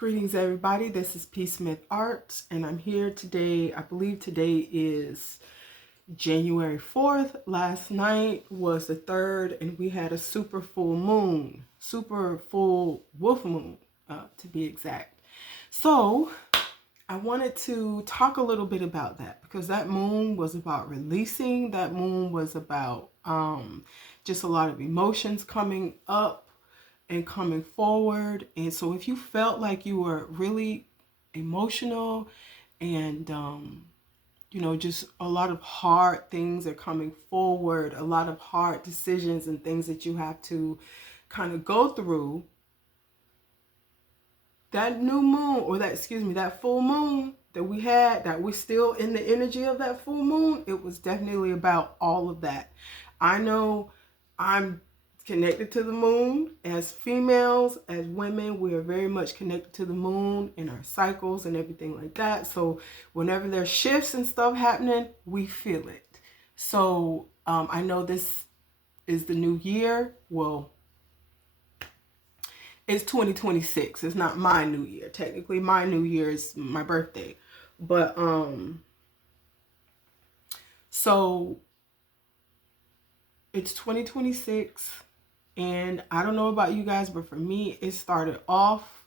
Greetings everybody, this is P.SmithArts and I'm here today. I believe today is January 4th. Last night was the 3rd and we had a super full moon, super full wolf moon to be exact. So I wanted to talk a little bit about that because that moon was about releasing. That moon was about just a lot of emotions coming up and coming forward. And so if you felt like you were really emotional and just a lot of hard things are coming forward, a lot of hard decisions and things that you have to kind of go through, that new moon, or that full moon that we had, that we're still in the energy of that full moon, it was definitely about all of that. I know I'm connected to the moon. As females, as women, we are very much connected to the moon in our cycles and everything like that. So whenever there's shifts and stuff happening, we feel it. So I know this is the new year. Well, it's 2026. It's not my new year. Technically, my new year is my birthday. But so it's 2026. And I don't know about you guys, but for me, it started off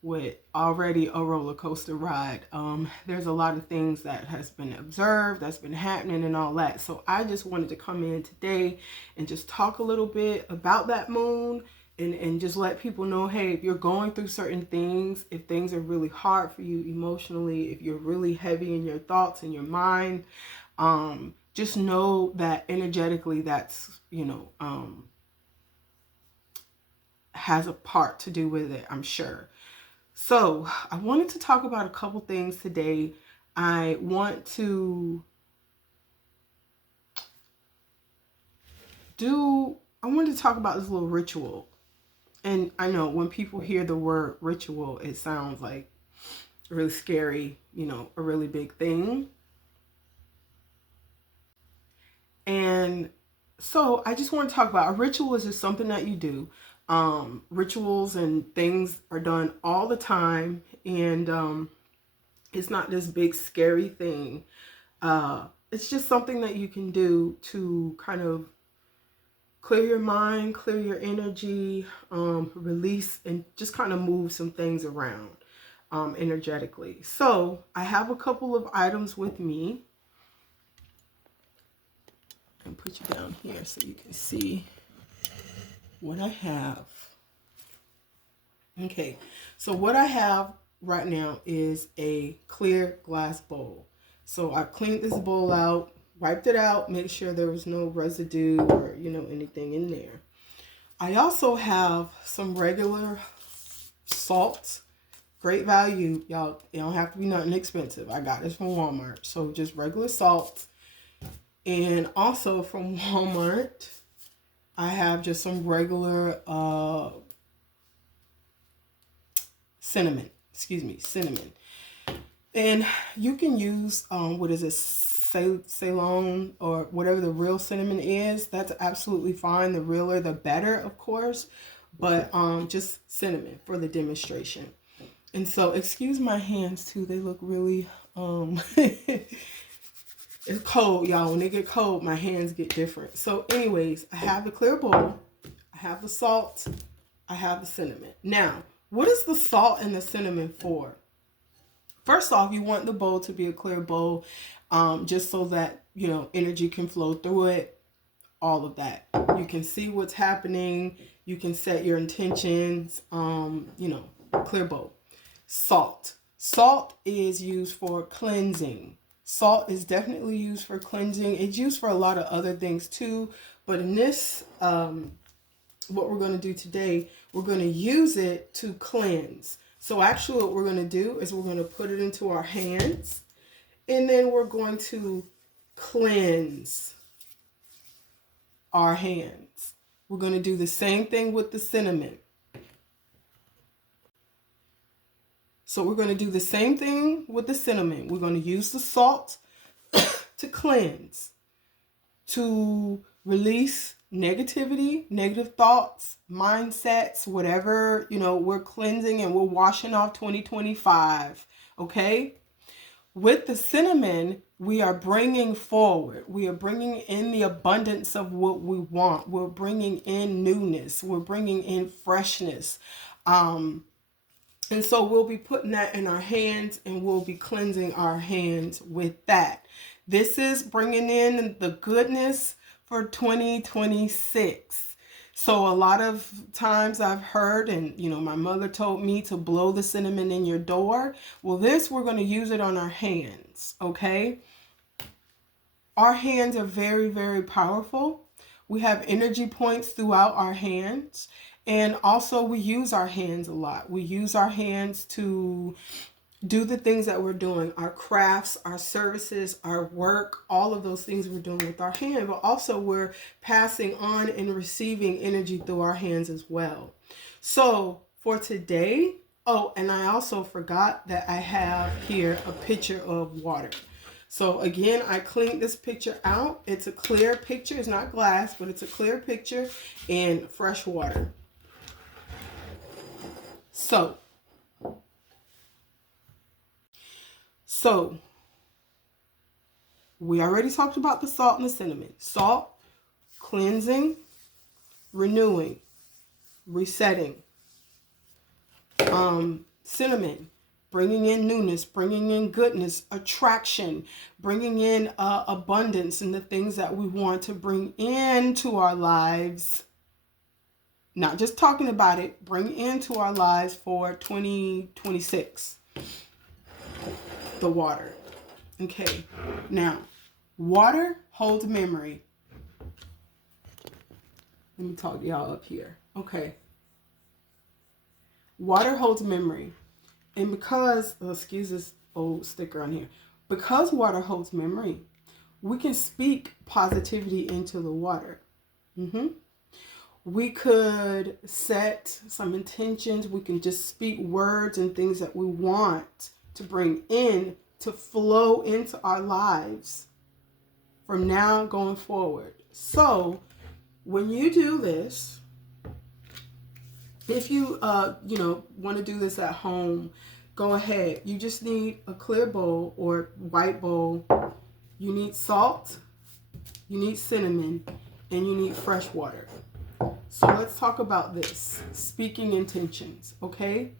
with already a roller coaster ride. There's a lot of things that has been observed, that's been happening and all that. So I just wanted to come in today and just talk a little bit about that moon and just let people know, hey, if you're going through certain things, if things are really hard for you emotionally, if you're really heavy in your thoughts and your mind, just know that energetically that's, has a part to do with it, I'm sure. So I wanted to talk about a couple things today. I wanted to talk about this little ritual. And I know when people hear the word ritual, it sounds like really scary, a really big thing. And so I just want to talk about a ritual is just something that you do. Rituals and things are done all the time, and it's not this big scary thing. It's just something that you can do to kind of clear your mind, clear your energy, release, and just kind of move some things around energetically. So I have a couple of items with me. And put you down here so you can see what I have. Okay, so what I have right now is a clear glass bowl. So I cleaned this bowl out, wiped it out, made sure there was no residue or anything in there. I also have some regular salt, great value, y'all. It don't have to be nothing expensive. I got this from Walmart, so just regular salt. And also from Walmart, I have just some regular cinnamon. And you can use, Ceylon or whatever the real cinnamon is. That's absolutely fine. The realer, the better, of course. But just cinnamon for the demonstration. And so, excuse my hands too. They look really... It's cold, y'all. When they get cold, my hands get different. So anyways, I have the clear bowl. I have the salt. I have the cinnamon. Now, what is the salt and the cinnamon for? First off, you want the bowl to be a clear bowl, just so that, energy can flow through it. All of that. You can see what's happening. You can set your intentions. Clear bowl. Salt. Salt is used for cleansing. Salt is definitely used for cleansing. It's used for a lot of other things too. But in this, what we're going to do today, we're going to use it to cleanse. So actually what we're going to do is we're going to put it into our hands. And then we're going to cleanse our hands. We're going to do the same thing with the cinnamon. So we're going to do the same thing with the cinnamon. We're going to use the salt to cleanse, to release negativity, negative thoughts, mindsets, whatever, we're cleansing and we're washing off 2025. Okay? With the cinnamon, we are bringing forward. We are bringing in the abundance of what we want. We're bringing in newness. We're bringing in freshness. And so we'll be putting that in our hands, and we'll be cleansing our hands with that. This is bringing in the goodness for 2026. So a lot of times I've heard, and my mother told me to blow the cinnamon in your door. Well, we're going to use it on our hands, okay? Our hands are very, very powerful. We have energy points throughout our hands. And also we use our hands a lot. We use our hands to do the things that we're doing, our crafts, our services, our work, all of those things we're doing with our hand, but also we're passing on and receiving energy through our hands as well. So for today, and I also forgot that I have here a pitcher of water. So again, I cleaned this picture out. It's a clear picture. It's not glass, but it's a clear picture in fresh water. So we already talked about the salt and the cinnamon. Salt, cleansing, renewing, resetting. Cinnamon, bringing in newness, bringing in goodness, attraction, bringing in abundance and the things that we want to bring into our lives. Not just talking about it, bring into our lives for 2026. The water. Okay. Now, water holds memory. Let me talk to y'all up here. Okay. Water holds memory. And because, excuse this old sticker on here. Because water holds memory, we can speak positivity into the water. We could set some intentions. We can just speak words and things that we want to bring in, to flow into our lives from now going forward. So when you do this, if you want to do this at home, go ahead. You just need a clear bowl or white bowl. You need salt, you need cinnamon, and you need fresh water. So let's talk about this. Speaking intentions, okay?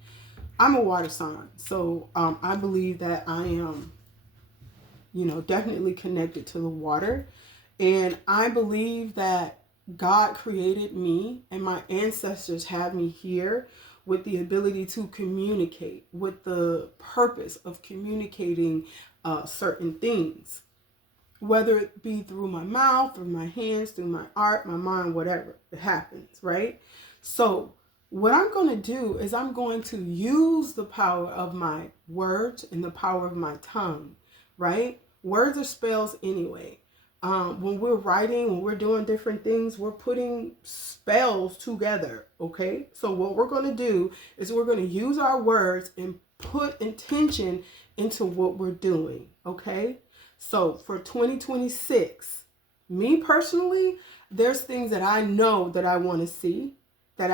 I'm a water sign, so I believe that I am, definitely connected to the water. And I believe that God created me and my ancestors had me here with the ability to communicate, with the purpose of communicating certain things, whether it be through my mouth, through my hands, through my art, my mind, whatever, it happens, right? So what I'm going to do is I'm going to use the power of my words and the power of my tongue, right? Words are spells anyway. When we're writing, when we're doing different things, we're putting spells together, okay? So what we're going to do is we're going to use our words and put intention into what we're doing, okay? So for 2026, me personally, there's things that I know that I want to see, that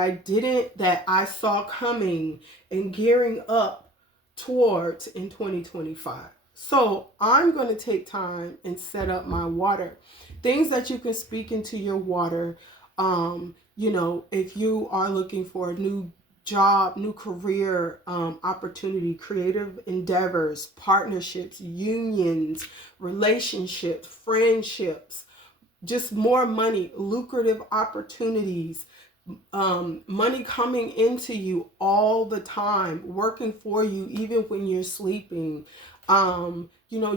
I saw coming and gearing up towards in 2025. So I'm going to take time and set up my water. Things that you can speak into your water. If you are looking for a new job, new career opportunity, creative endeavors, partnerships, unions, relationships, friendships, just more money, lucrative opportunities, money coming into you all the time, working for you even when you're sleeping,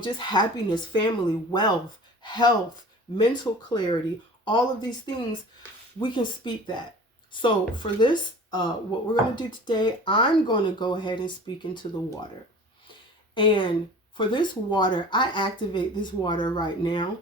just happiness, family, wealth, health, mental clarity, all of these things, we can speak that. So for this, what we're going to do today, I'm going to go ahead and speak into the water. And for this water, I activate this water right now.